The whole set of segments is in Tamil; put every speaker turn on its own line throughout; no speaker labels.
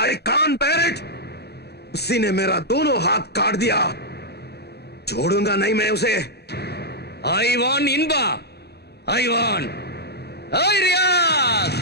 आई कान पैरेट उसी ने मेरा दोनों हाथ काट दिया। छोड़ूँगा नहीं मैं उसे।
I want इनबा I want I रियाज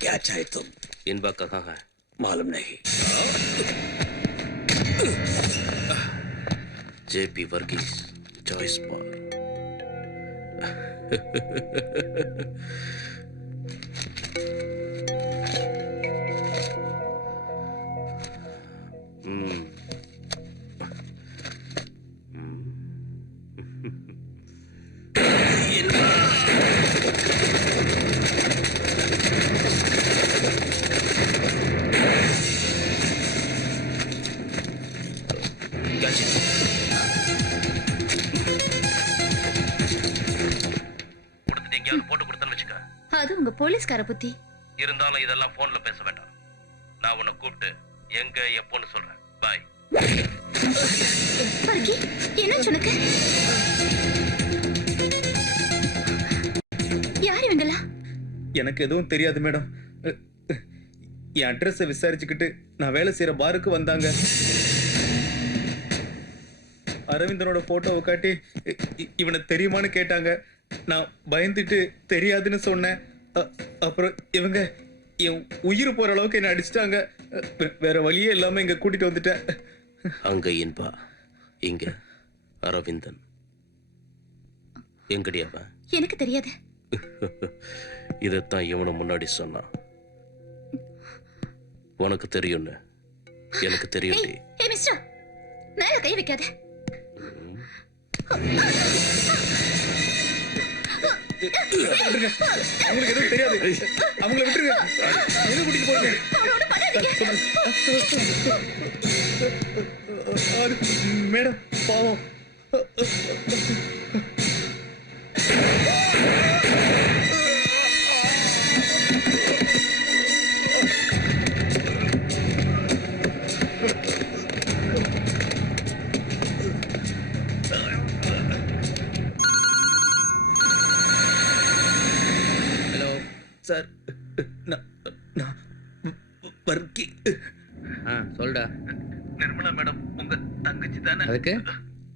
क्या चाहे तुम?
इनबा कहाँ है?
मालूम नहीं।
जेपी वर्गीस चॉइस पर 呵呵呵呵呵嗯
அது உங்க போலீஸ்கார புத்தி.
இருந்தாலும் இதெல்லாம் போன்ல பேச வேண்டாம். நான் உன்னை கூப்பிட்டு எங்க எப்போன்னு சொல்றேன். பாய்
என்ன உனக்கு? யார் இவங்களா?
எனக்கு எதுவும் தெரியாது மேடம். என் அட்ரஸை விசாரிச்சுக்கிட்டு நான் வேலை செய்யற பாருக்கு வந்தாங்க. அரவிந்தனோட போட்டோவை காட்டி இ- இ- இவனை தெரியுமான்னு கேட்டாங்க. நான் பயந்துட்டு தெரியாதுன்னு சொன்னேன். அப்புறம் இவங்க என் உயிர் போற அளவுக்கு என்ன அடிச்சிட்டாங்க. வேற வழியே இல்லாம இங்க கூட்டிட்டு வந்துட்டேன்.
அங்க இன்பா. இங்க அரவிந்தன். எங்கடி அவன்?
எனக்கு தெரியாது.
இதைத்தான் இவனை முன்னாடி சொன்னான். உனக்கு தெரியும்னு? எனக்கு
மிஸ்டர். மேல கை வைக்காத.
அவங்களுக்கு எதுவும் தெரியாது அவங்கள விட்டுருங்க எங்க கூட்டிட்டு போறீங்க
அவனோட
மேடம் பாவம் சார். நான் நான் வர்க்கி.
ஆ சொல்டா.
நிர்மலா மேடம் உங்க தங்கச்சி தானே?
அதுக்கு?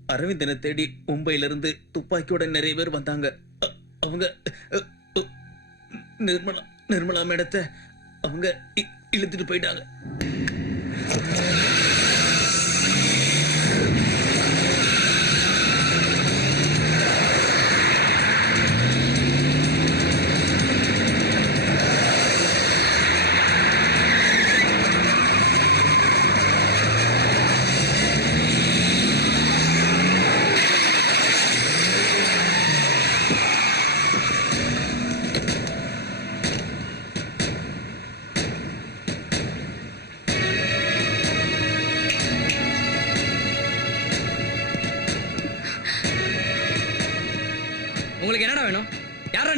அரவிந்தனை தேடி மும்பையில இருந்து துப்பாக்கியோட நிறைய பேர் வந்தாங்க. அவங்க நிர்மலா நிர்மலா மேடத்தை அவங்க இ- இழுத்துட்டு போயிட்டாங்க.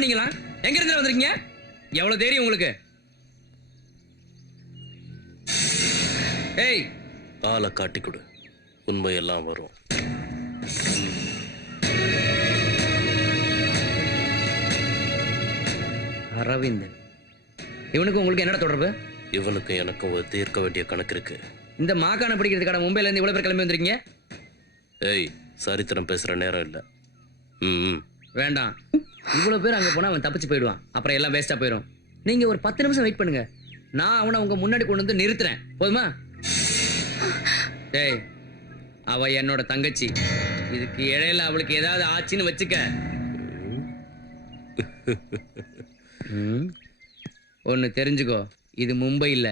யாரா நீங்களா எங்க இருந்து வந்திருக்கீங்க? எவ்வளவு தைரியம் உங்களுக்கு? ஏய்
ஆளை காட்டி கொடு உண்மையெல்லாம் வரும்.
அரவிந்தன். இவனுக்கு உங்களுக்கு என்னடா தொடர்பு?
இவனுக்கு எனக்கும் ஒரு தீர்க்க வேண்டிய கணக்கு இருக்கு.
இந்த மாகாண படிக்கிறதுக்கான மும்பைல இருந்து இவ்வளவு பேர் கிளம்பி வந்திருக்கீங்க?
ஏய் சரித்திரம் பேசுற நேரம் இல்ல. ம்.
வேண்டாம். இவ்வளவு பேர் அங்க போனா அவன் தப்பிச்சு போயிடுவான். அப்புறம் எல்லாம் வேஸ்டா போயிடும் நீங்க ஒரு பத்து நிமிஷம் வெயிட் பண்ணுங்க. நான் அவனை உங்க முன்னாடி கொண்டு வந்து நிறுத்துறேன். போதுமா? டேய் அவ என்னோட தங்கச்சி. இதுக்கு இடையில அவளுக்கு ஏதாவது ஆச்சுன்னு வச்சுக்க. ஒண்ணு தெரிஞ்சுக்கோ. இது மும்பை இல்ல